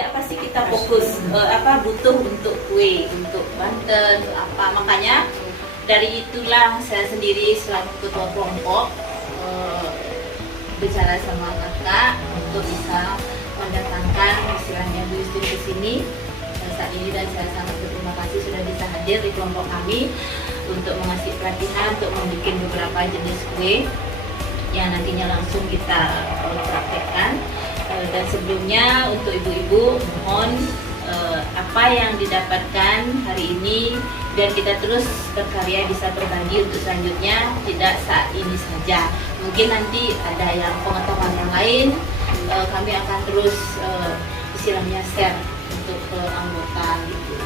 tidak pasti kita fokus butuh untuk kue, untuk Banten, untuk apa. Makanya dari itulah saya sendiri selaku ketua kelompok bicara sama kakak untuk bisa mendatangkan istilahnya Bu Justin ke sini saat ini, dan saya sangat berterima kasih sudah bisa hadir di kelompok kami untuk mengasih pelatihan untuk membuat beberapa jenis kue yang nantinya langsung kita praktekkan. Dan sebelumnya untuk ibu-ibu mohon apa yang didapatkan hari ini dan kita terus berkarya bisa berbagi untuk selanjutnya, tidak saat ini saja. Mungkin nanti ada yang pengetahuan yang lain, kami akan terus istilahnya share untuk ke anggota gitu.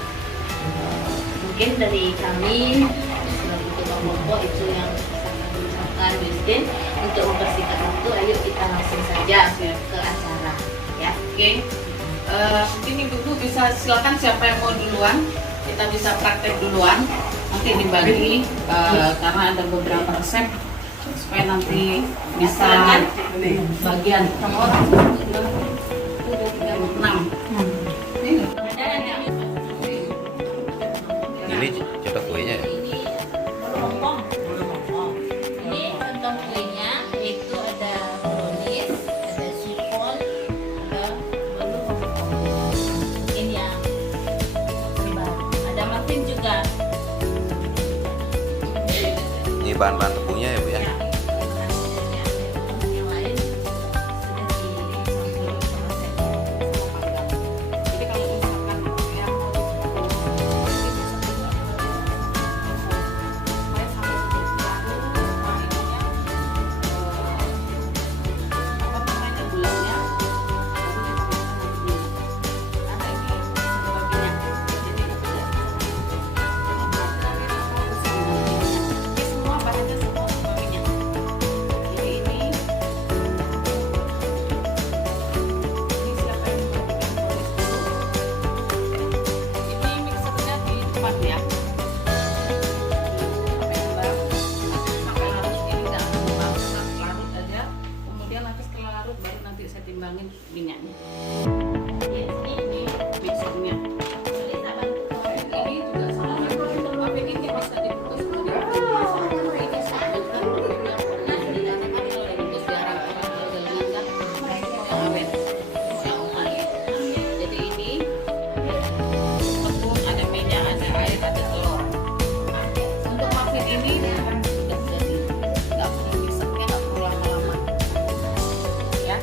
Mungkin dari kami selaku ketua kelompok itu yang saya ucapkan Justin untuk mempersingkat waktu. Ayo kita langsung saja ke acara ya. Oke. Mungkin ibu bisa silakan siapa yang mau duluan, kita bisa praktek duluan, nanti dibagi karena ada beberapa resep supaya nanti bisa bagian sama orang 6. Ini contoh kuenya ya? Ini contoh kuenya, yaitu ada brownies, ada chiffon, ada belum. Ini yang terbaru. Ada muffin juga. Ini bahan-bahan tepungnya ya Bu ya? Yang lain sudah dicampur proses. Jadi kalau misalkan yang mau timbangin minyaknya. Ini mixernya. Ini juga sama. Tapi ini bisa dibungkus sama ini sama. Ini kalau dibungkus jarang orang kalau galangan kan yang awet, yang awet. Jadi ini tepung, ada minyak, ada air, ada telur. Untuk muffin ini sudah jadi, nggak perlu mixernya, nggak perlu lama-lama. Ya.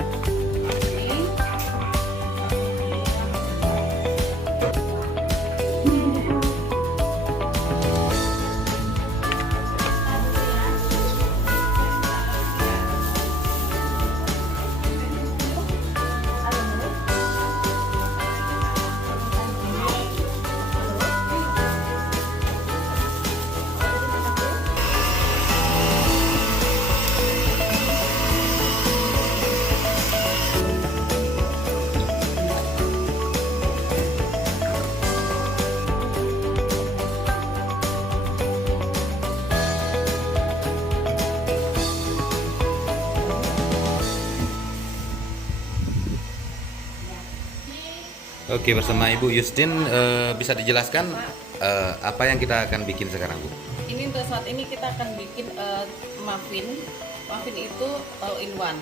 Oke, bersama Ibu Justin bisa dijelaskan apa yang kita akan bikin sekarang Bu? Ini untuk saat ini kita akan bikin muffin. Muffin itu all in one.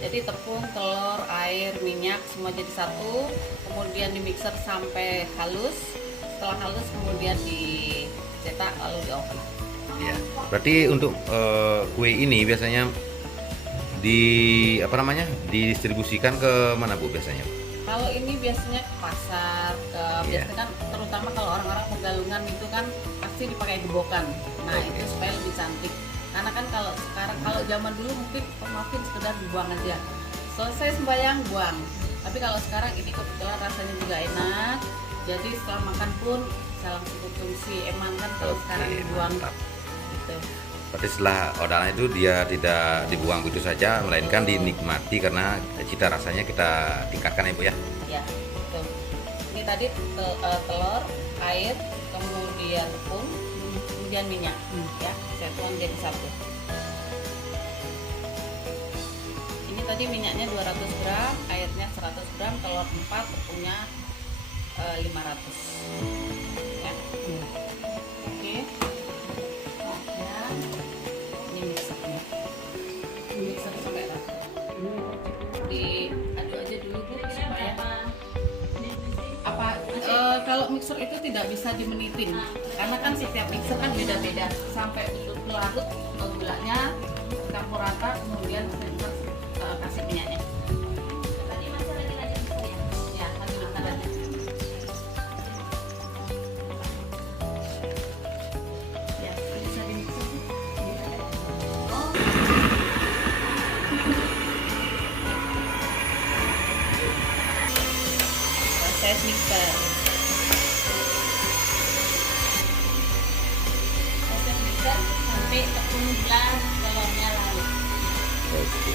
Jadi tepung, telur, air, minyak semua jadi satu. Kemudian di mixer sampai halus. Setelah halus kemudian dicetak lalu di oven. Ya. Berarti untuk kue ini biasanya didistribusikan ke mana Bu biasanya? Kalau ini biasanya ke pasar, biasanya kan terutama kalau orang-orang Pegalungan itu kan pasti dipakai gebokan. Nah itu supaya lebih cantik. Karena kan kalau sekarang, kalau zaman dulu mungkin muffin sekedar dibuang aja. Selesai sembahyang buang. Tapi kalau sekarang ini kebetulan rasanya juga enak. Jadi setelah makan pun bisa langsung konsumsi. Emang kan kalau sekarang dibuang gitu. Berarti setelah orderan itu dia tidak dibuang begitu saja, melainkan dinikmati karena cita rasanya kita tingkatkan ya Bu ya? Ya, betul. Ini tadi telur, air, kemudian tepung, kemudian minyak, ya, saya tuang jadi satu. Ini tadi tadi minyaknya 200 gram, airnya 100 gram, telur 4, tepungnya 500. Ya. Oke. Kemudian ini mixernya. Mixer sampai rata. Diaduk aja dulu Bu supaya kalau mixer itu tidak bisa dimenitin karena kan setiap mixer kan beda-beda sampai betul-betul larut gulanya campur rata, kemudian kita kasih minyaknya. Tadi masih lagi lanjut bisa ya? Ya, lagi bentar aja. Ya, bisa di mixer. Oh, Proses mixer. proses mixer sampai tepung jelas telurnya larut. Oke.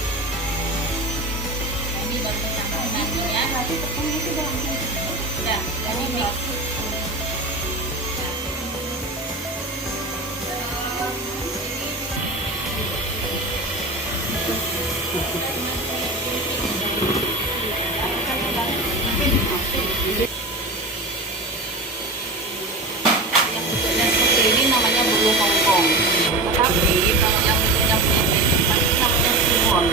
Nah, ini baru tambahkan minyak. Nanti tepungnya itu udah langsung udah. Ini mix. Yang bentuknya seperti ini namanya bulu hongkong. Tetapi kalau yang bentuknya punya tempat itu namanya sihon.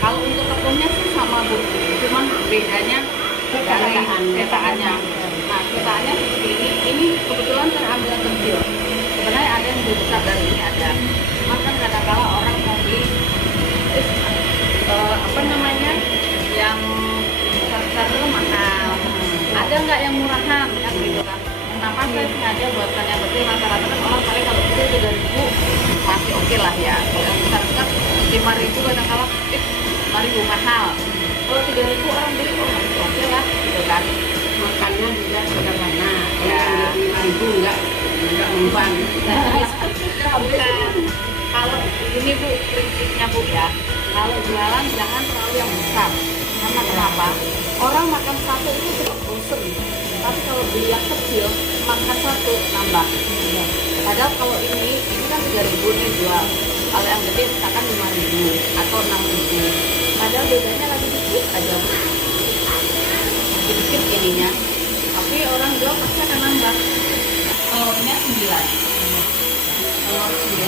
Kalau untuk tepungnya sih sama Bu, cuman bedanya dari cetakannya. Nah, cetakannya seperti ini. Ini kebetulan terambil yang kecil. Sebenarnya ada yang lebih besar dari ini ada. Cuma kan kadang-kala orang mau beli apa namanya yang besar-besar itu mahal. Ada nggak yang murahan kan gitu kan? Kenapa saya sengaja buatkan yang kecil? Rata-rata kan orang paling kalau kecil 3.000 masih oke lah ya. Kalau yang besar kan 5.000 kadang-kala 5.000 mahal. Kalau 3.000 orang beli oh masih oke lah gitu kan. Makannya juga sederhana, Ya. yang 5.000 enggak mempan. Bukan. Kalau ini Bu prinsipnya Bu ya, kalau jualan jangan terlalu yang besar. Karena kenapa? Orang makan satu itu cepat bosen. Tapi kalau beli yang kecil, makan satu nambah. Padahal kalau ini kan 3.000 nih jual. Kalau yang gede misalkan 5.000 atau 6.000. Padahal bedanya lagi dikit aja Bu. Dikit ininya. Tapi orang jual pasti akan nambah. Telurnya 9. Telur 9.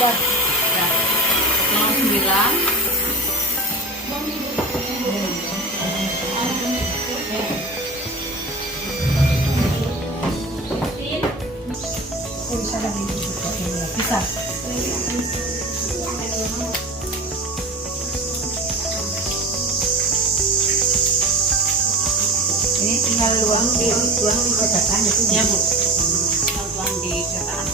Udah. Telur 9. Bisa. Ini tinggal tuang di cetakan itu. Ya Bu. Kalau tuang di cetakan.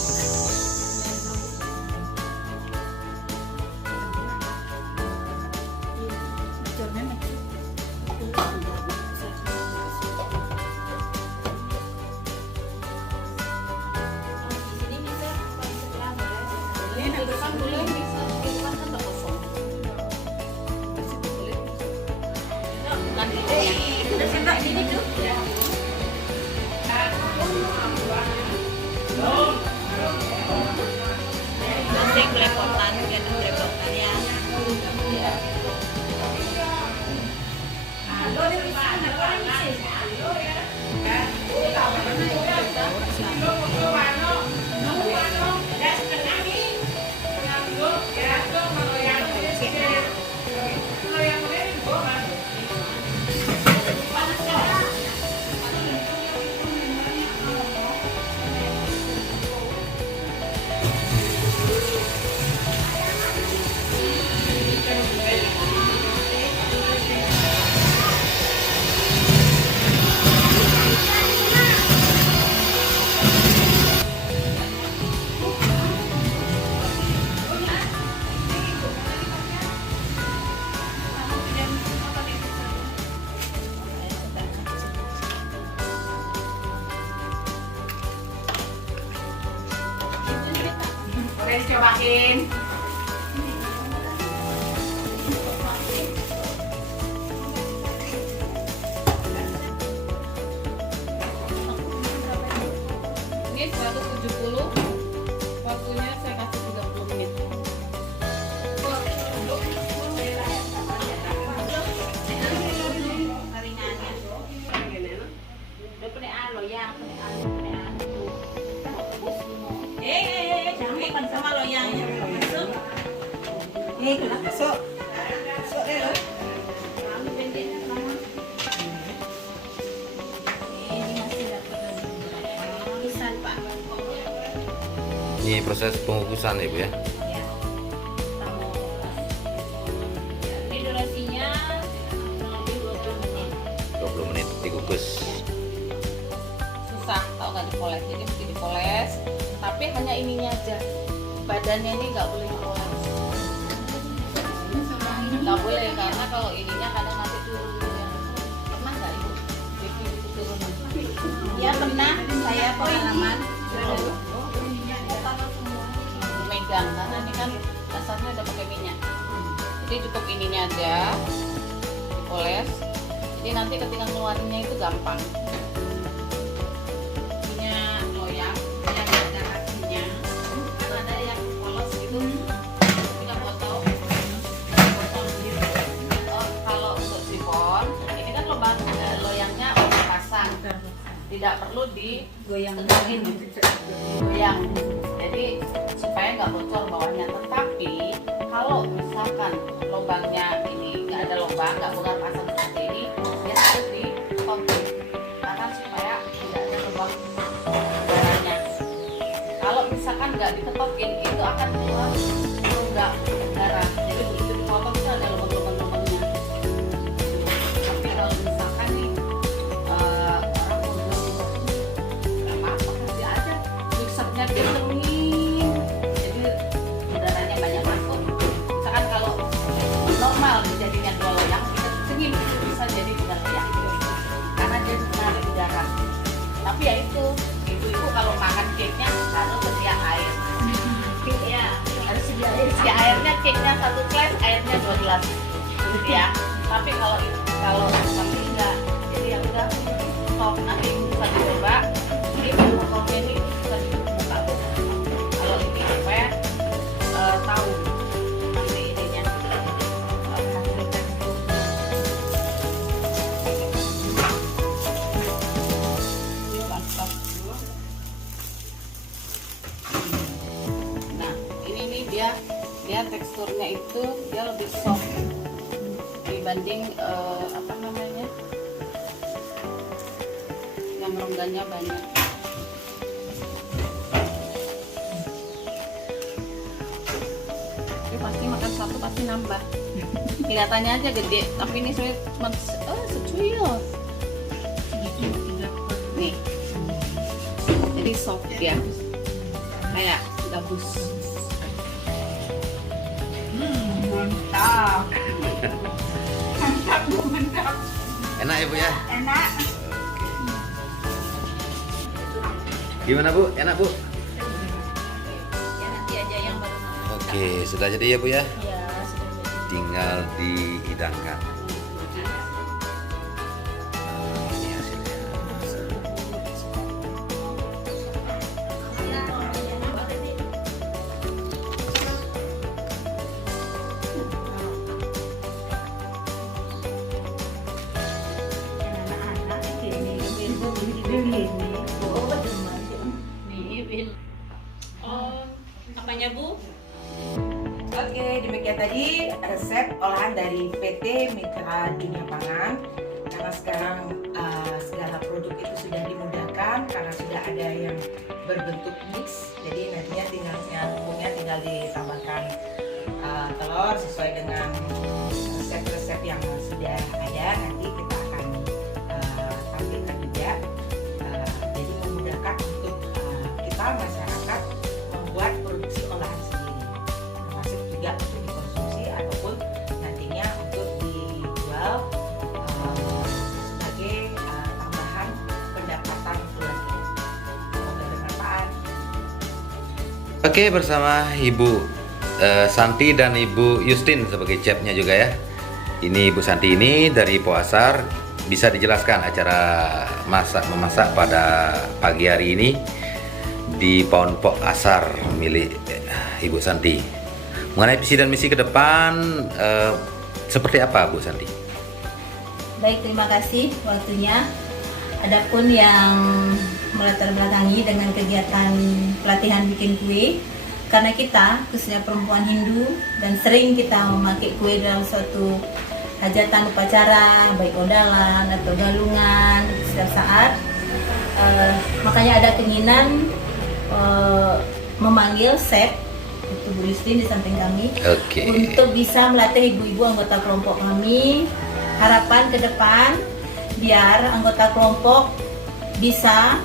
Di sini bisa paling sebelah boleh. Ini di depan boleh bisa di depan kan tak kosong. Kasih boleh. Bukan di depan. Udah siap ini tuh. Ya. Masing belepotan, gitu belepotan ya. Ya. Boleh dicobain. Ini 170, waktunya saya kasih 30 menit. Jangan sama loyangnya. Masuk. Itulah masuk. Masuk deh lo. Kami pendeknya sama. Ini masih dapat tulisan Pak. Ini proses pengukusan Ibu ya. Ya. Ini durasinya kurang lebih 20 menit. 20 menit dikukus. Susah tau nggak dipoles, jadi mesti dipoles, tapi hanya ininya aja, badannya ini nggak boleh dipoles, nggak boleh, karena kalau ininya kadang nanti turun ya. Pernah nggak Ibu bikin itu turun? Ya pernah saya pengalaman. Megang, karena ini kan dasarnya udah pakai minyak, jadi cukup ininya aja dipoles, jadi nanti ketika ngeluarinnya itu gampang. Punya loyang yang ada kakinya, kan ada yang polos gitu, kita potong gitu. Oh, kalau untuk sifon ini kan lubang loyangnya udah pasang, tidak perlu digoyang, jadi supaya nggak bocor bawahnya. Tetapi kalau misalkan lubangnya ini nggak ada lubang, nggak bukan pasang seperti ini, dia harus ditutup karena supaya tidak ada lubang udaranya. Kalau misalkan nggak ditutupin, itu akan keluar rongga darah. Jadi begitu dipotong itu ada lubang-lubangnya. Tapi kalau misalkan nih orang nggak apa-apa, kasih aja mixernya dikeringin, jadi udaranya banyak masuk. Misalkan kalau normal jadinya 2 loyang, kita keringin itu bisa jadi 3 loyang karena dia menarik udara. Tapi ya itu, ibu-ibu kalau makan cake-nya harus sedia air. Ya. Harus sedia air. Sedia airnya, cake-nya 1 gelas, airnya 2 gelas. Gitu ya. Tapi kalau kami enggak, jadi ya udah stop, nanti bisa dicoba. Ini pokoknya ini bisa dibuka. Kalau ini supaya tahu nanti ininya hasil teksturnya. Ini mantap. Nah, ini nih dia teksturnya itu dia lebih soft dibanding apa namanya, yang rongganya banyak. Dia pasti makan satu pasti nambah. Kelihatannya aja gede, tapi ini saya cuma secuil. Nih, jadi soft ya, kayak gabus. Mantap. Enak ya Bu ya? Enak. Gimana Bu? Enak Bu? Ya nanti aja yang baru makan. Oke, sudah jadi ya Bu ya? Ya sudah jadi. Tinggal dihidangkan. Ini hasilnya. Anak-anak ini lebih Nih, Bin. Oh, apanya Bu? Oke, demikian tadi resep olahan dari PT Mitra Dunia Pangan. Karena sekarang segala produk itu sudah dimudahkan karena sudah ada yang berbentuk mix. Jadi nantinya tinggal ditambahkan telur sesuai dengan resep-resep yang sudah ada. Nanti kita akan tampilkan juga. Jadi memudahkan untuk kita masyarakat membuat produksi olahan sendiri, termasuk juga untuk dikonsumsi ataupun nantinya untuk dijual sebagai tambahan pendapatan keluarga. Semoga bermanfaat. Oke, bersama Ibu Santi dan Ibu Justin sebagai chefnya juga ya. Ini Ibu Santi ini dari Poasar. Bisa dijelaskan acara memasak pada pagi hari ini di Paun Pok Asar milik Ibu Santi. Mengenai visi dan misi ke depan seperti apa Bu Santi? Baik, terima kasih waktunya. Adapun yang melatar belakangi dengan kegiatan pelatihan bikin kue, karena kita khususnya perempuan Hindu dan sering kita memakai kue dalam suatu hajatan upacara, baik odalan atau galungan setiap saat. Makanya ada keinginan memanggil chef, itu Bu Justin di samping kami, untuk bisa melatih ibu-ibu anggota kelompok kami. Harapan ke depan biar anggota kelompok bisa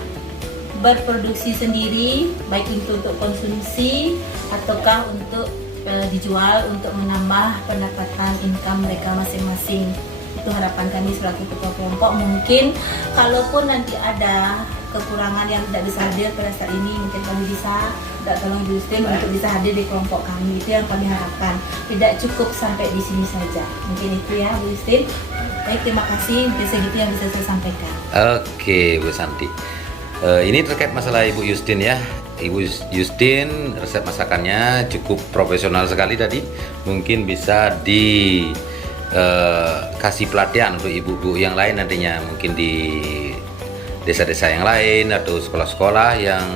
berproduksi sendiri, baik itu untuk konsumsi ataukah untuk dijual untuk menambah pendapatan income mereka masing-masing. Itu harapan kami selaku ketua kelompok. Mungkin kalaupun nanti ada kekurangan yang tidak bisa hadir pada saat ini, mungkin kami bisa tolong Ibu Justin untuk bisa hadir di kelompok kami. Itu yang kami harapkan. Tidak cukup sampai di sini saja. Mungkin itu ya Bu Justin. Baik, terima kasih. Mungkin segitu yang bisa saya sampaikan. Oke, Bu Santi. Ini terkait masalah Ibu Justin ya. Ibu Justin resep masakannya cukup profesional sekali tadi. Mungkin bisa kasih pelatihan untuk ibu-ibu yang lain nantinya, mungkin di desa-desa yang lain atau sekolah-sekolah yang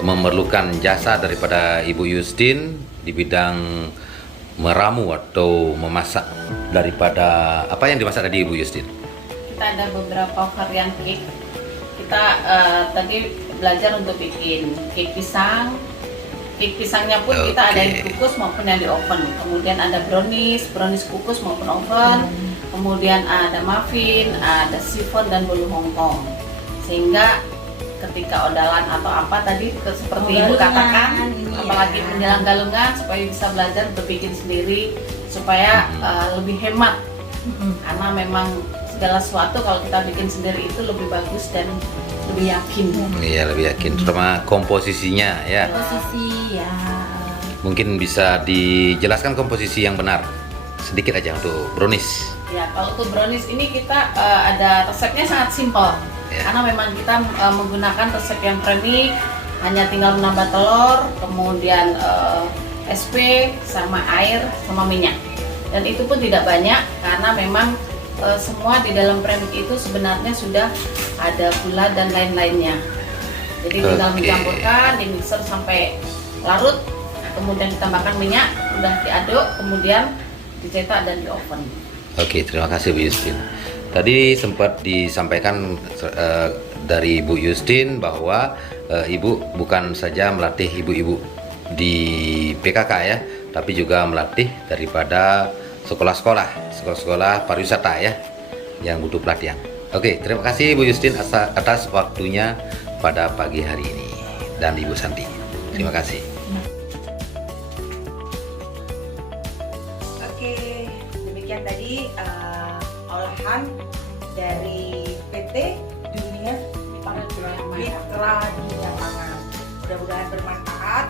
memerlukan jasa daripada Ibu Justin di bidang meramu atau memasak. Daripada apa yang dimasak tadi Ibu Justin? Kita ada beberapa varian cake. Kita tadi belajar untuk bikin cake pisang. Cake pisangnya pun kita ada yang kukus maupun yang di oven. Kemudian ada brownies kukus maupun oven. Kemudian ada muffin, ada chiffon dan bolu Hongkong. Sehingga ketika odalan atau apa tadi seperti Ibu katakan, apalagi menjelang galungan, supaya bisa belajar untuk bikin sendiri supaya lebih hemat. Karena memang segala sesuatu kalau kita bikin sendiri itu lebih bagus dan lebih yakin. Iya, lebih yakin, terutama komposisinya ya. Komposisi ya. Mungkin bisa dijelaskan komposisi yang benar sedikit aja untuk brownies. Ya, kalau untuk brownies ini kita ada resepnya sangat simpel. Karena memang kita menggunakan resep yang premix, hanya tinggal menambah telur, kemudian SP sama air sama minyak. Dan itu pun tidak banyak karena memang semua di dalam premix itu sebenarnya sudah ada gula dan lain-lainnya. Jadi tinggal mencampurkan, di mixer sampai larut, kemudian ditambahkan minyak, udah diaduk, kemudian dicetak dan di oven. Oke, terima kasih Bu Justin. Tadi sempat disampaikan dari Bu Justin bahwa Ibu bukan saja melatih ibu-ibu di PKK ya, tapi juga melatih daripada sekolah-sekolah pariwisata ya yang butuh pelatihan. Oke, terima kasih Bu Justin atas waktunya pada pagi hari ini dan Ibu Santi. Terima kasih. Oke, demikian tadi olahan dari PT Mitra Dunia Pangan. Mudah-mudahan bermanfaat